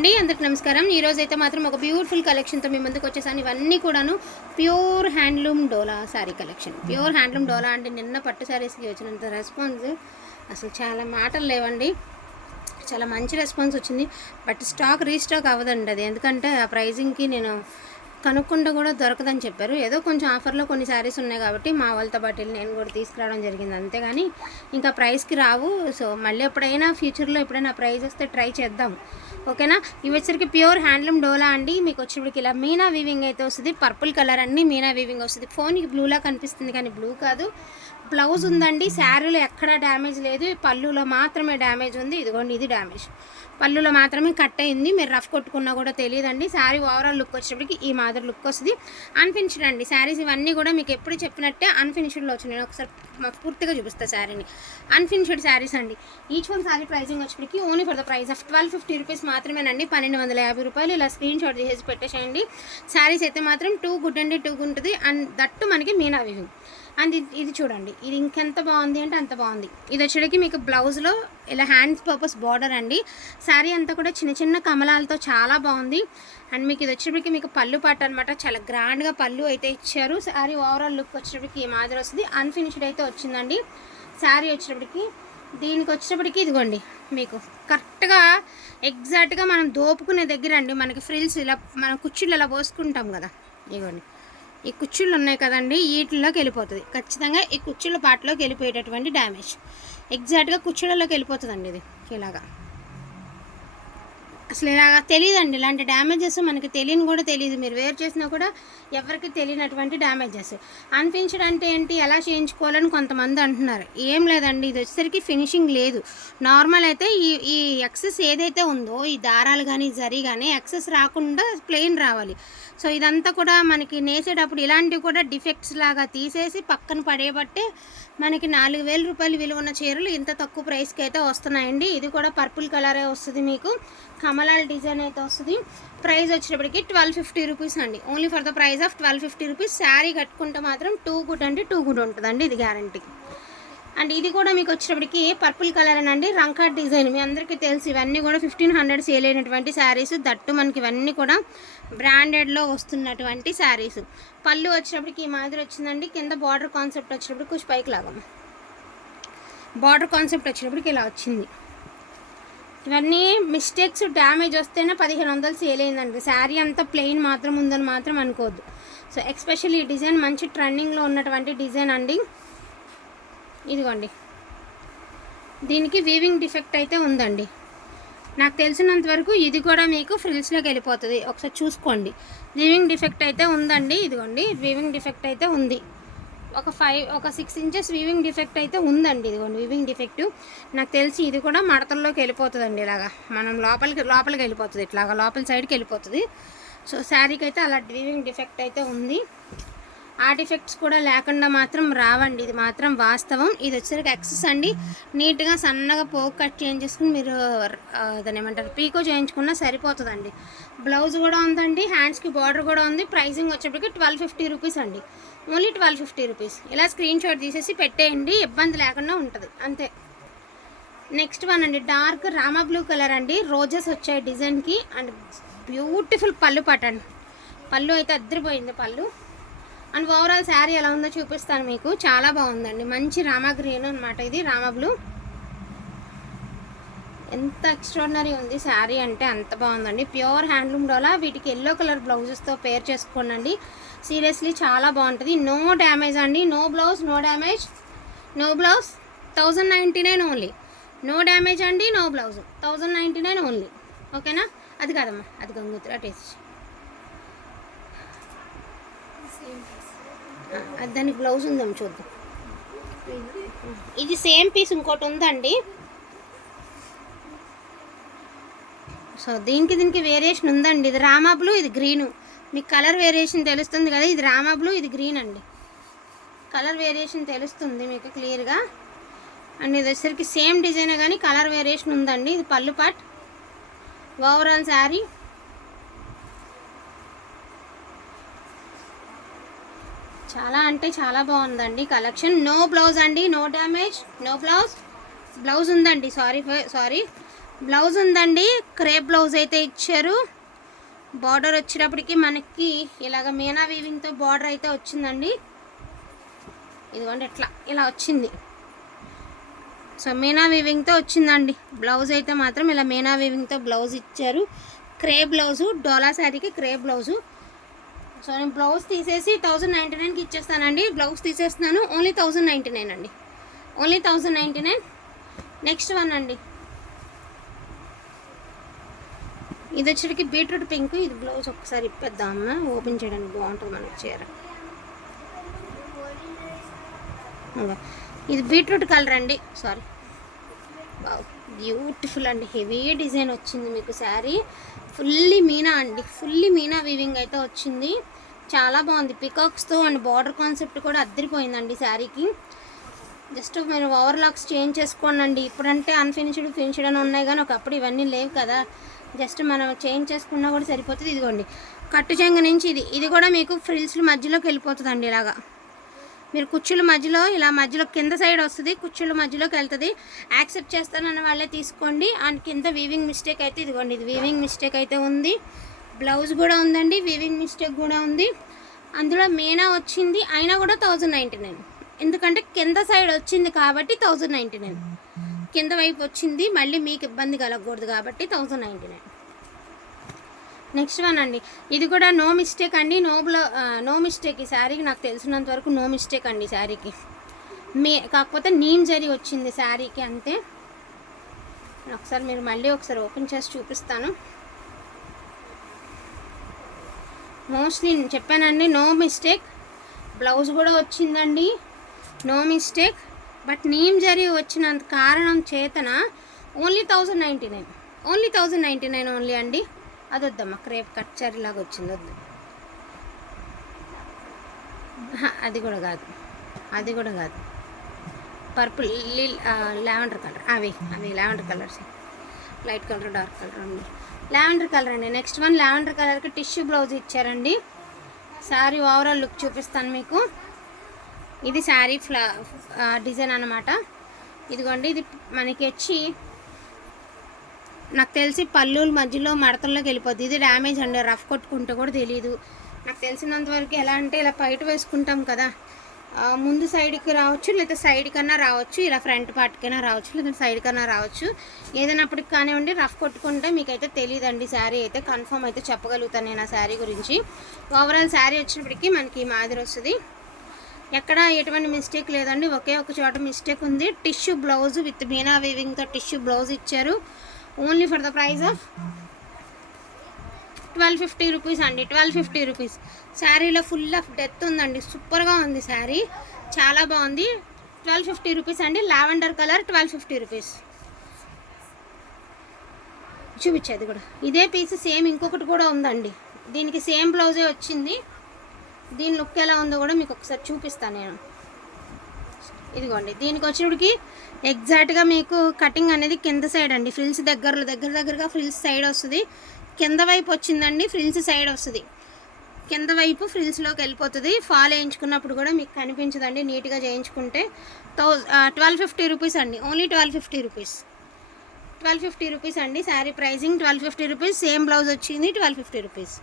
అండి అందరికి నమస్కారం. ఈరోజు అయితే మాత్రం ఒక బ్యూటిఫుల్ కలెక్షన్తో మీ ముందుకు వచ్చేసాను. ఇవన్నీ కూడాను ప్యూర్ హ్యాండ్లూమ్ డోలా శారీ కలెక్షన్ ప్యూర్ హ్యాండ్లూమ్ డోలా అంటే నిన్న పట్టు శారీస్కి వచ్చినంత రెస్పాన్స్ అసలు చాలా మాటలు లేవండి. చాలా మంచి రెస్పాన్స్ వచ్చింది. బట్ స్టాక్ రీస్టాక్ అవ్వదండి అది. ఎందుకంటే ఆ ప్రైజింగ్కి నేను కనుక్కుంటే కూడా దొరకదని చెప్పారు. ఏదో కొంచెం ఆఫర్లో కొన్ని శారీస్ ఉన్నాయి కాబట్టి మా వాళ్ళతో పాటు వెళ్ళి నేను కూడా తీసుకురావడం జరిగింది అంతేగాని ఇంకా ప్రైస్కి రావు. సో మళ్ళీ ఎప్పుడైనా ఫ్యూచర్లో ఎప్పుడైనా ప్రైస్ వస్తే ట్రై చేద్దాం. ఓకేనా? ఇవి వచ్చరికి ప్యూర్ హ్యాండ్లూమ్ డోలా అండి. మీకు వచ్చేప్పటికి ఇలా మీనా వీవింగ్ అయితే వస్తుంది. పర్పుల్ కలర్ అన్ని మీనా వీవింగ్ వస్తుంది. ఫోన్కి బ్లూలా కనిపిస్తుంది కానీ బ్లూ కాదు. బ్లౌజ్ ఉందండి. శారీలో ఎక్కడ డ్యామేజ్ లేదు. పళ్ళులో మాత్రమే డ్యామేజ్ ఉంది. ఇదిగోండి ఇది డ్యామేజ్. పళ్ళులో మాత్రమే కట్ అయింది. మీరు రఫ్ కొట్టుకున్నా కూడా తెలియదండి. శారీ ఓవరాల్ లుక్ వచ్చేటప్పటికి ఈ మాదిరి లుక్ వస్తుంది. అన్ఫినిష్డ్ అండి. శారీస్ ఇవన్నీ కూడా మీకు ఎప్పుడు చెప్పినట్టే అన్ఫినిష్డ్లో వచ్చి నేను ఒకసారి మాకు పూర్తిగా చూపిస్తాను శారీని. అన్ఫినిష్డ్ శారీస్ అండి. ఈచ్ వన్ శారీ ప్రైసింగ్ వచ్చేప్పటికి only for the price of twelve fifty rupees మాత్రమేనండి. పన్నెండు వందల యాభై రూపాయలు ఇలా స్క్రీన్ షాట్ చేసి పెట్టేసేయండి. శారీస్ అయితే మాత్రం టూ గుడ్ అండి టూ ఉంటుంది. అండ్ దట్టు మనకి మీనా వివింగ్ అండ్ ఇది చూడండి. ఇది ఇంకెంత బాగుంది అంటే అంత బాగుంది. ఇది వచ్చేటికి మీకు బ్లౌజ్లో ఇలా హ్యాండ్స్ పర్పస్ బార్డర్ అండి. శారీ అంతా కూడా చిన్న చిన్న కమలాలతో చాలా బాగుంది. అండ్ మీకు ఇది వచ్చేటికి మీకు పళ్ళు పాట అనమాట చాలా గ్రాండ్గా పళ్ళు అయితే ఇచ్చారు. శారీ ఓవరాల్ లుక్ వచ్చేటప్పటికి ఈ మాదిరి వస్తుంది. అన్ఫినిష్డ్ అయితే వచ్చిందండి. శారీ వచ్చేటప్పటికి దీనికి వచ్చేటప్పటికి ఇదిగోండి మీకు కరెక్ట్గా ఎగ్జాక్ట్గా మనం దోపుకునే దగ్గర అండి. మనకి ఫ్రిల్స్ ఇలా మనం కుర్చీలు ఇలా పోసుకుంటాం కదా. ఇదిగోండి. ఈ కుచ్చుళ్ళు ఉన్నాయి కదండి వీటిలోకి వెళ్ళిపోతుంది. ఖచ్చితంగా ఈ కుర్చీల పాటలోకి వెళ్ళిపోయేటటువంటి డ్యామేజ్. ఎగ్జాక్ట్గా కుచ్చుళ్ళలోకి వెళ్ళిపోతుందండి ఇది ఇలాగా. అసలు ఇలాగ తెలియదండి ఇలాంటి డ్యామేజెస్ మనకి తెలియని కూడా తెలియదు మీరు వేర్ చేసినా కూడా ఎవరికి తెలియనటువంటి డ్యామేజెస్. అన్ఫినిష్డ్ అంటే ఏంటి? ఎలా చేయించుకోవాలని కొంతమంది అంటున్నారు. ఏం లేదండి. ఇది వచ్చేసరికి ఫినిషింగ్ లేదు. నార్మల్ అయితే ఈ ఈ ఎక్సెస్ ఏదైతే ఉందో ఈ దారాలు కానీ జరి కానీ ఎక్సెస్ రాకుండా ప్లెయిన్ రావాలి. సో ఇదంతా కూడా మనకి నేసేటప్పుడు ఇలాంటివి కూడా డిఫెక్ట్స్ లాగా తీసేసి పక్కన పడేయబట్టే మనకి నాలుగు వేల రూపాయలు విలువ ఉన్న చీరలు ఇంత తక్కువ ప్రైస్కి అయితే వస్తున్నాయండి. ఇది కూడా పర్పుల్ కలరే వస్తుంది మీకు. కమలాల డిజైన్ అయితే వస్తుంది. ప్రైస్ వచ్చేటప్పటికి ట్వెల్వ్ ఫిఫ్టీ రూపీస్ అండి. Only for the price of twelve fifty rupees. Sari కట్టుకుంటే మాత్రం టూ గుడ్ అంటే టూ గుడ్ ఉంటుందండి ఇది గ్యారంటీ అండ్ ఇది కూడా మీకు వచ్చేటప్పటికి పర్పుల్ కలర్ అండి రంకాట్ డిజైన్ మీ అందరికీ తెలుసు ఇవన్నీ కూడా ఫిఫ్టీన్ హండ్రెడ్ సేల్ అయినటువంటి శారీస్. దట్టు మనకి ఇవన్నీ కూడా బ్రాండెడ్లో వస్తున్నటువంటి శారీస్. పళ్ళు వచ్చేటప్పటికి ఈ మాదిరి వచ్చిందండి. కింద బార్డర్ కాన్సెప్ట్ వచ్చేటప్పటికి కొంచెం పైకి లాగా బార్డర్ కాన్సెప్ట్ వచ్చేటప్పటికి ఇలా వచ్చింది. ఇవన్నీ మిస్టేక్స్ డ్యామేజ్ వస్తేనే పదిహేను వందలు సేల్ అయిందండి. శారీ అంతా ప్లెయిన్ మాత్రం ఉందని మాత్రం అనుకోవద్దు. సో ఎక్స్పెషల్ ఈ డిజైన్ మంచి ట్రెండింగ్లో ఉన్నటువంటి డిజైన్ అండి. ఇదిగోండి. దీనికి వీవింగ్ డిఫెక్ట్ అయితే ఉందండి. నాకు తెలిసినంత వరకు ఇది కూడా మీకు ఫ్రిల్స్లోకి వెళ్ళిపోతుంది. ఒకసారి చూసుకోండి. వీవింగ్ డిఫెక్ట్ అయితే ఉందండి. ఇదిగోండి. వీవింగ్ డిఫెక్ట్ అయితే ఉంది. ఒక ఫైవ్ ఒక సిక్స్ ఇంచెస్ వీవింగ్ డిఫెక్ట్ అయితే ఉందండి. ఇదిగోండి వీవింగ్ డిఫెక్ట్ నాకు తెలిసి ఇది కూడా మడతల్లోకి వెళ్ళిపోతుందండి ఇలాగా. మనం లోపలికి లోపలికి వెళ్ళిపోతుంది ఇట్లాగా. లోపల సైడ్కి వెళ్ళిపోతుంది. సో శారీకి అయితే అలా వీవింగ్ డిఫెక్ట్ అయితే ఉంది. ఆర్టిఫెక్ట్స్ కూడా లేకుండా మాత్రం రావండి. ఇది మాత్రం వాస్తవం. ఇది వచ్చేసరికి ఎక్సెస్ అండి. నీట్గా సన్నగా పోగు కట్ చేయించేసుకుని మీరు దాని ఏమంటారు పీకో చేయించుకున్నా సరిపోతుందండి. బ్లౌజ్ కూడా ఉందండి. హ్యాండ్స్కి బార్డర్ కూడా ఉంది. ప్రైసింగ్ వచ్చేప్పటికి ట్వెల్వ్ ఫిఫ్టీ రూపీస్ అండి. ఓన్లీ ట్వెల్వ్ ఫిఫ్టీ రూపీస్ ఇలా స్క్రీన్ షాట్ తీసేసి పెట్టేయండి. ఇబ్బంది లేకుండా ఉంటుంది. అంతే. నెక్స్ట్ వన్ అండి. డార్క్ రామా బ్లూ కలర్ అండి. రోజెస్ వచ్చాయి డిజైన్కి అండ్ బ్యూటిఫుల్ పళ్ళు పట్టండి. పళ్ళు అయితే అద్దరిపోయింది పళ్ళు. అండ్ ఓవరాల్ శారీ ఎలా ఉందో చూపిస్తాను మీకు. చాలా బాగుందండి. మంచి రామా గ్రీన్ అనమాట ఇది రామా బ్లూ. ఎంత ఎక్స్ట్రాడినరీ ఉంది శారీ అంటే అంత బాగుందండి. ప్యూర్ హ్యాండ్లూమ్ డోలా వీటికి ఎల్లో కలర్ బ్లౌజెస్తో పేర్ చేసుకోండి సీరియస్లీ చాలా బాగుంటుంది. నో డ్యామేజ్ అండి. No blouse no damage no blouse thousand ninety nine only no damage అండి no blouse thousand ninety nine only ఓకేనా అది కాదమ్మా. అది గంగోత్రి టేస్ట్ అది దానికి బ్లౌజ్ ఉందేమో చూద్దాం. ఇది సేమ్ పీస్ ఇంకోటి ఉందండి. సో దీనికి దీనికి వేరియేషన్ ఉందండి. ఇది రామా బ్లూ ఇది గ్రీను మీకు కలర్ వేరియేషన్ తెలుస్తుంది కదా ఇది రామా బ్లూ ఇది గ్రీన్ అండి. కలర్ వేరియేషన్ తెలుస్తుంది మీకు క్లియర్గా అండ్ ఇది వచ్చేసరికి సేమ్ డిజైన్ కానీ కలర్ వేరియేషన్ ఉందండి. ఇది పళ్ళు పాట్ ఓవరాల్ శారీ చాలా అంటే చాలా బాగుందండి కలెక్షన్. నో బ్లౌజ్ అండి no damage no blouse. Blouse ఉందండి సారీ సారీ. బ్లౌజ్ ఉందండి క్రేప్ బ్లౌజ్ అయితే ఇచ్చారు. బార్డర్ వచ్చేటప్పటికి మనకి ఇలాగ మీనా వీవింగ్తో బార్డర్ అయితే వచ్చిందండి. ఇదిగోండి ఎట్లా ఇలా వచ్చింది. సో మీనా వీవింగ్తో వచ్చిందండి. బ్లౌజ్ అయితే మాత్రం ఇలా మీనా వీవింగ్తో బ్లౌజ్ ఇచ్చారు. క్రే బ్లౌజు డోలా శారీకి క్రే బ్లౌజు. సో నేను బ్లౌజ్ తీసేసి థౌజండ్ నైంటీ నైన్కి ఇచ్చేస్తానండి. బ్లౌజ్ తీసేస్తున్నాను. ఓన్లీ థౌజండ్ నైంటీ నైన్ అండి. Only thousand ninety nine next one అండి. ఇది వచ్చేటికి బీట్రూట్ పింక్. ఇది బ్లౌజ్ ఒకసారి ఇప్పేద్దామా. ఓపెన్ చేయడానికి బాగుంటుంది మనకి చీర. ఇది బీట్రూట్ కలర్ అండి. సారీ బ్యూటిఫుల్ అండి. హెవీ డిజైన్ వచ్చింది మీకు శారీ. ఫుల్లీ మీనా అండి. ఫుల్లీ మీనా వీవింగ్ అయితే వచ్చింది. చాలా బాగుంది. పికాక్స్తో అండ్ బార్డర్ కాన్సెప్ట్ కూడా అద్దరిపోయిందండి శారీకి. జస్ట్ మీరు ఓవర్లాక్స్ చేంజ్ చేసుకోండి ఇప్పుడంటే అన్ఫినిష్డ్ ఫినిష్డ్ అని ఉన్నాయి కానీ ఒకప్పుడు ఇవన్నీ లేవు కదా. జస్ట్ మనం చేంజ్ చేసుకున్నా కూడా సరిపోతుంది. ఇదిగోండి. కట్టు చెంగ నుంచి ఇది. ఇది కూడా మీకు ఫ్రిల్స్ మధ్యలోకి వెళ్ళిపోతుందండి ఇలాగా. మీరు కుచ్చుల మధ్యలో ఇలా మధ్యలో కింద సైడ్ వస్తుంది కుర్చీల మధ్యలోకి వెళ్తుంది యాక్సెప్ట్ చేస్తానన్న వాళ్ళే తీసుకోండి. అండ్ కింద వీవింగ్ మిస్టేక్ అయితే ఇదిగోండి ఇది వీవింగ్ మిస్టేక్ అయితే ఉంది. బ్లౌజ్ కూడా ఉందండి వీవింగ్ మిస్టేక్ కూడా ఉంది. అందులో మేనా వచ్చింది అయినా కూడా థౌజండ్ నైంటీ నైన్ ఎందుకంటే కింద సైడ్ వచ్చింది కాబట్టి థౌజండ్ నైంటీ నైన్ కింద వైపు వచ్చింది మళ్ళీ మీకు ఇబ్బంది కలగకూడదు కాబట్టి thousand ninety nine next one అండి. ఇది కూడా నో మిస్టేక్ అండి. నో బ్లో నో మిస్టేక్ ఈ శారీకి నాకు తెలిసినంత వరకు నో మిస్టేక్ అండి శారీకి. మీ కాకపోతే నీమ్ జరి వచ్చింది శారీకి అంతే. ఒకసారి మీరు మళ్ళీ ఒకసారి ఓపెన్ చేసి చూపిస్తాను. మోస్ట్లీ నేను చెప్పానండి నో మిస్టేక్ బ్లౌజ్ కూడా వచ్చిందండి. నో మిస్టేక్ బట్ నీమ్ జరి వచ్చినంత కారణం చేతన only thousand ninety nine only thousand ninety nine only అండి. అది వద్దమ్మా క్రేప్ కట్ చరీ లాగా వచ్చింది వద్దు. అది కూడా కాదు అది కూడా కాదు. పర్పుల్ లావెండర్ కలర్ అవి అవి lavender colours. Light colour dark colour అండి లావెండర్ కలర్ అండి నెక్స్ట్ వన్ లావెండర్ కలర్కి టిష్యూ బ్లౌజ్ ఇచ్చారండి. శారీ ఓవరాల్ లుక్ చూపిస్తాను మీకు. ఇది శారీ ఫ్లా డిజైన్ అనమాట ఇదిగోండి ఇది మనకి వచ్చి నాకు తెలిసి పళ్ళుల మధ్యలో మడతల్లోకి వెళ్ళిపోద్ది. ఇది డ్యామేజ్ అండి. రఫ్ కొట్టుకుంటే కూడా తెలియదు నాకు తెలిసినంత వరకు ఎలా అంటే ఇలా బయట వేసుకుంటాం కదా. ముందు సైడ్కి రావచ్చు లేదా సైడ్ కన్నా రావచ్చు ఇలా ఫ్రంట్ పార్ట్కైనా రావచ్చు లేదా సైడ్ కన్నా రావచ్చు. ఏదైనప్పటికి కానివ్వండి రఫ్ కొట్టుకుంటే మీకైతే తెలియదండి శారీ అయితే కన్ఫర్మ్ అయితే చెప్పగలుగుతాను నేను ఆ శారీ గురించి. ఓవరాల్ శారీ వచ్చినప్పటికీ మనకి మాదిరి వస్తుంది. ఎక్కడ ఎటువంటి మిస్టేక్ లేదండి. ఒకే ఒక చోట మిస్టేక్ ఉంది. టిష్యూ బ్లౌజ్ విత్ మీనా వీవింగ్తో టిష్యూ బ్లౌజ్ ఇచ్చారు. Only for the price of twelve fifty rupees అండి. Twelve fifty rupees. శారీలో ఫుల్ ఆఫ్ డెత్ ఉందండి. సూపర్గా ఉంది శారీ. చాలా బాగుంది. ట్వెల్వ్ ఫిఫ్టీ రూపీస్ అండి. Lavender colour twelve fifty rupees. చూపించేది కూడా. ఇదే పీస్ సేమ్ ఇంకొకటి కూడా ఉందండి. దీనికి సేమ్ బ్లౌజే వచ్చింది. దీని లుక్ ఎలా ఉందో కూడా మీకు ఒకసారి చూపిస్తాను నేను. ఇదిగోండి దీనికి వచ్చినప్పటికి ఎగ్జాక్ట్గా మీకు కటింగ్ అనేది కింద సైడ్ అండి. ఫ్రిల్స్ దగ్గరలో దగ్గర దగ్గరగా ఫ్రిల్స్ సైడ్ వస్తుంది. కింద వైపు వచ్చిందండి ఫ్రిల్స్ సైడ్ వస్తుంది. కింద వైపు ఫ్రిల్స్లోకి వెళ్ళిపోతుంది. ఫాల్ వేయించుకున్నప్పుడు కూడా మీకు కనిపించదండి నీట్గా చేయించుకుంటే. థౌ ట్వెల్వ్ ఫిఫ్టీ రూపీస్ అండి. Only twelve fifty rupees twelve fifty rupees అండి. Sari pricing twelve fifty rupees same blouse వచ్చింది twelve fifty rupees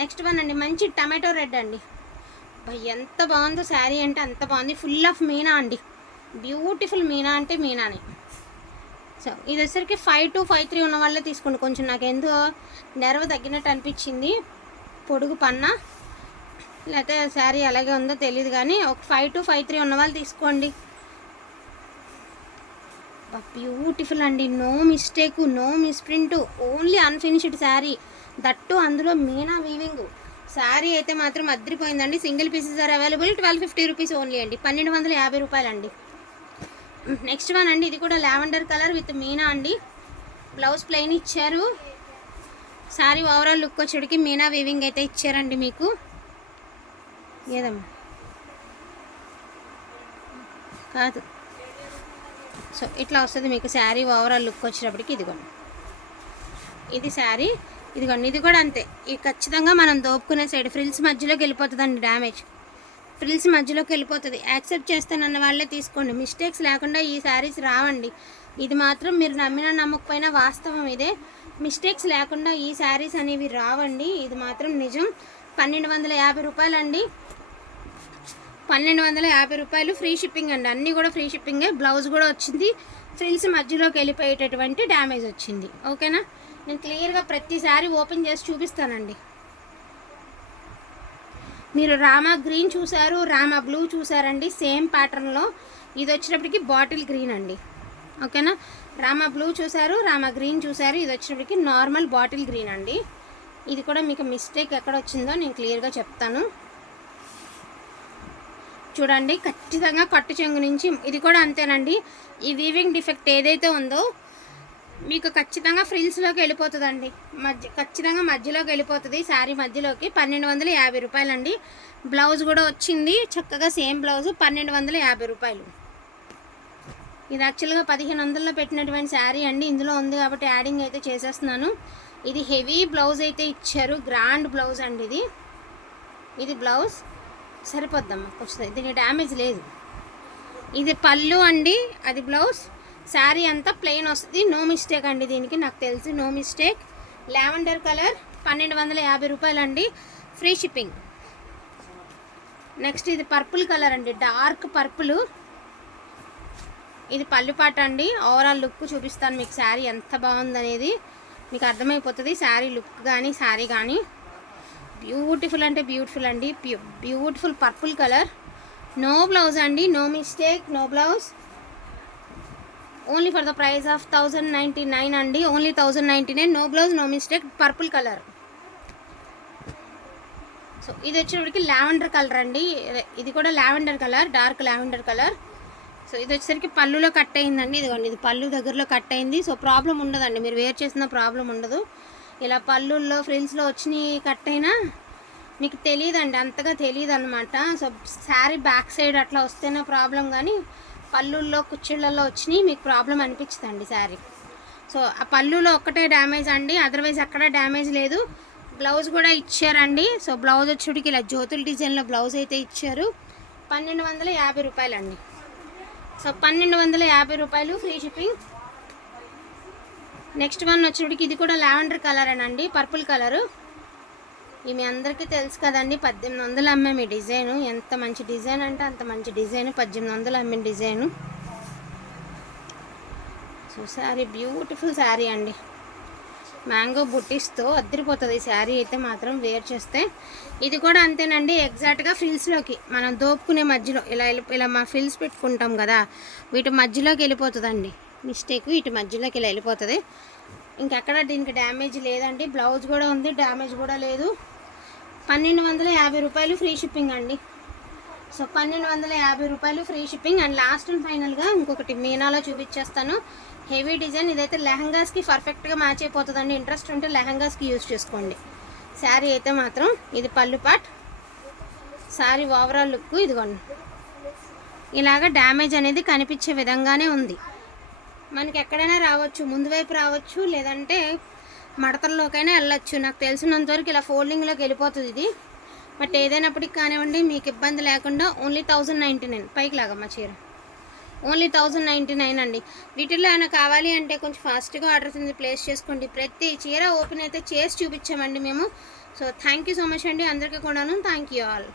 next one అండి మంచి టమాటో రెడ్ అండి. అబ్బా, ఎంత బాగుందో శారీ అంటే అంత బాగుంది. ఫుల్ ఆఫ్ మీనా అండి. బ్యూటిఫుల్ మీనా అంటే మీనానే. సో ఇది వచ్చరికి ఫైవ్ టు ఫైవ్ త్రీ ఉన్న వాళ్ళే తీసుకోండి. కొంచెం నాకు ఎంతో నెరవ తగ్గినట్టు అనిపించింది. పొడుగు పన్న. లేకపోతే శారీ అలాగే ఉందో తెలియదు కానీ ఒక ఫైవ్ టు ఫైవ్ త్రీ ఉన్న వాళ్ళు తీసుకోండి. బ్యూటిఫుల్ అండి. No mistake no misprint only unfinished sari. That అందులో మీనా వీవింగ్ శారీ అయితే మాత్రం అద్దరిపోయిందండి. Single pieces are available. Twelve fifty rupees only అండి. పన్నెండు వందల యాభై రూపాయలండి. నెక్స్ట్ వన్ అండి. ఇది కూడా లావెండర్ కలర్ విత్ మీనా అండి. బ్లౌజ్ ప్లెయిన్ ఇచ్చారు. శారీ ఓవరాల్ లుక్ వచ్చేటికి మీనా వీవింగ్ అయితే ఇచ్చారండి మీకు. ఏదమ్మా? కాదు. సో ఇట్లా వస్తుంది మీకు శారీ ఓవరాల్ లుక్ వచ్చేటప్పటికి ఇదిగోండి ఇది శారీ ఇదిగోండి ఇది కూడా అంతే. ఇది ఖచ్చితంగా మనం దోపుకునే సైడ్ ఫ్రిల్స్ మధ్యలోకి వెళ్ళిపోతుందండి డ్యామేజ్. ఫ్రిల్స్ మధ్యలోకి వెళ్ళిపోతుంది. యాక్సెప్ట్ చేస్తానన్న వాళ్ళే తీసుకోండి. మిస్టేక్స్ లేకుండా ఈ శారీస్ రావండి. ఇది మాత్రం మీరు నమ్మిన నమ్మకపోయినా వాస్తవం ఇదే. మిస్టేక్స్ లేకుండా ఈ శారీస్ అనేవి రావండి. ఇది మాత్రం నిజం. పన్నెండు వందల యాభై రూపాయలండి. పన్నెండు వందల యాభై రూపాయలు ఫ్రీ షిప్పింగ్ అండి. అన్నీ కూడా ఫ్రీ షిప్పింగే. బ్లౌజ్ కూడా వచ్చింది. ఫ్రిల్స్ మధ్యలోకి వెళ్ళిపోయేటటువంటి డ్యామేజ్ వచ్చింది. ఓకేనా? నేను క్లియర్గా ప్రతిసారి ఓపెన్ చేసి చూపిస్తానండి. మీరు రామా గ్రీన్ చూసారు రామా బ్లూ చూసారండి సేమ్ ప్యాటర్న్లో. ఇది వచ్చినప్పటికి బాటిల్ గ్రీన్ అండి. ఓకేనా? రామా బ్లూ చూసారు రామా గ్రీన్ చూసారు ఇది వచ్చినప్పటికి నార్మల్ బాటిల్ గ్రీన్ అండి. ఇది కూడా మీకు మిస్టేక్ ఎక్కడ వచ్చిందో నేను క్లియర్గా చెప్తాను. చూడండి ఖచ్చితంగా కట్టు చెంగు నుంచి ఇది కూడా అంతేనండి. ఈ వీవింగ్ డిఫెక్ట్ ఏదైతే ఉందో మీకు ఖచ్చితంగా ఫ్రిల్స్లోకి వెళ్ళిపోతుందండి. మధ్య ఖచ్చితంగా మధ్యలోకి వెళ్ళిపోతుంది. శారీ మధ్యలోకి పన్నెండు వందల యాభై రూపాయలండి. బ్లౌజ్ కూడా వచ్చింది. చక్కగా సేమ్ బ్లౌజ్ పన్నెండు వందల యాభై రూపాయలు. ఇది యాక్చువల్గా పదిహేను వందల్లో పెట్టినటువంటి శారీ అండి. ఇందులో ఉంది కాబట్టి యాడింగ్ అయితే చేసేస్తున్నాను. ఇది హెవీ బ్లౌజ్ అయితే ఇచ్చారు. గ్రాండ్ బ్లౌజ్ అండి ఇది. ఇది బ్లౌజ్. సరిపోద్దమ్మా వస్తుంది దీనికి డ్యామేజ్ లేదు. ఇది పళ్ళు అండి. అది బ్లౌజ్. శారీ అంతా ప్లెయిన్ వస్తుంది. నో మిస్టేక్ అండి దీనికి నాకు తెలిసి. నో మిస్టేక్ లావెండర్ కలర్ పన్నెండు వందల యాభై రూపాయలు అండి ఫ్రీ షిప్పింగ్ నెక్స్ట్ ఇది పర్పుల్ కలర్ అండి. డార్క్ పర్పుల్ ఇది పల్లిపాట అండి. ఓవరాల్ లుక్ చూపిస్తాను మీకు. శారీ ఎంత బాగుందనేది మీకు అర్థమైపోతుంది. శారీ లుక్ కానీ శారీ కానీ బ్యూటిఫుల్ అంటే బ్యూటిఫుల్ అండి. Beautiful purple colour no blouse అండి. No mistake no blouse only for the price of thousand ninety nine అండి. Only thousand ninety nine. No blouse no mistake. Purple colour. So ఇది వచ్చేటప్పటికి lavender colour అండి. ఇది కూడా lavender colour dark lavender colour. So ఇది వచ్చేసరికి పళ్ళులో cut అయిందండి. ఇదిగోండి ఇది పళ్ళు దగ్గరలో కట్ అయింది. సో ప్రాబ్లం ఉండదండి. మీరు వేర్ చేసిన ప్రాబ్లం ఉండదు. ఇలా పళ్ళుల్లో ఫ్రిల్స్లో వచ్చినాయి కట్ అయినా మీకు తెలియదండి. అంతగా తెలియదు అనమాట సో శారీ బ్యాక్ సైడ్ అట్లా వస్తేనే ప్రాబ్లం కానీ పళ్ళుల్లో కుచ్చిళ్ళల్లో వచ్చినాయి మీకు ప్రాబ్లం అనిపించదండి శారీ. సో ఆ పళ్ళులో ఒక్కటే డ్యామేజ్ అండి. అదర్వైజ్ ఎక్కడ డ్యామేజ్ లేదు. బ్లౌజ్ కూడా ఇచ్చారండి. సో బ్లౌజ్ వచ్చేటికి ఇలా జ్యోతుల డిజైన్లో బ్లౌజ్ అయితే ఇచ్చారు. పన్నెండు వందల యాభై రూపాయలండి. సో పన్నెండు వందల యాభై రూపాయలు ఫ్రీ షిప్పింగ్. నెక్స్ట్ వన్ వచ్చేటికి ఇది కూడా లావెండర్ కలర్ అండి పర్పుల్ కలరు ఇది మీ అందరికీ తెలుసు కదండి పద్దెనిమిది వందలు అమ్మే మీ డిజైన్. ఎంత మంచి డిజైన్ అంటే అంత మంచి డిజైన్. పద్దెనిమిది వందలు అమ్మిన design. So sari beautiful sari అండి. మ్యాంగో బుట్టిస్తో అద్దరిపోతుంది. శారీ అయితే మాత్రం వేర్ చేస్తే ఇది కూడా అంతేనండి ఎగ్జాక్ట్గా ఫిల్స్లోకి. మనం దోపుకునే మధ్యలో ఇలా ఇలా మా ఫిల్స్ పెట్టుకుంటాం కదా వీటి మధ్యలోకి వెళ్ళిపోతుందండి. మిస్టేక్ వీటి మధ్యలోకి ఇలా వెళ్ళిపోతుంది. ఇంకెక్కడ దీనికి డ్యామేజ్ లేదండి. బ్లౌజ్ కూడా ఉంది డ్యామేజ్ కూడా లేదు. పన్నెండు వందల యాభై రూపాయలు ఫ్రీ షిప్పింగ్ అండి. సో పన్నెండు వందల యాభై రూపాయలు free shipping and last and ఫైనల్గా ఇంకొకటి మీనాలో చూపించేస్తాను. Heavy design. ఇదైతే లెహంగాస్కి పర్ఫెక్ట్గా మ్యాచ్ అయిపోతుందండి. ఇంట్రెస్ట్ ఉంటే లెహంగాస్కి యూజ్ చేసుకోండి. శారీ అయితే మాత్రం ఇది పళ్ళు పాట్ శారీ ఓవరాల్ లుక్ ఇదిగోండి. ఇలాగ డ్యామేజ్ అనేది కనిపించే విధంగానే ఉంది. మనకి ఎక్కడైనా రావచ్చు ముందు వైపు రావచ్చు లేదంటే మడతల్లోకైనా వెళ్ళొచ్చు. నాకు తెలిసినంత వరకు ఇలా ఫోల్డింగ్లోకి వెళ్ళిపోతుంది ఇది. బట్ ఏదైనప్పటికి కానివ్వండి మీకు ఇబ్బంది లేకుండా ఓన్లీ థౌజండ్ నైంటీ నైన్ పైకి లాగమ్మ చీర. ఓన్లీ థౌజండ్ నైంటీ నైన్ అండి. వీటిల్లో ఏమైనా కావాలి అంటే కొంచెం ఫాస్ట్గా ఆర్డర్స్ అనేది ప్లేస్ చేసుకోండి. ప్రతి చీర ఓపెన్ అయితే చేసి చూపించామండి మేము. So thank you so much అండి. అందరికీ కూడాను థ్యాంక్ యూ ఆల్.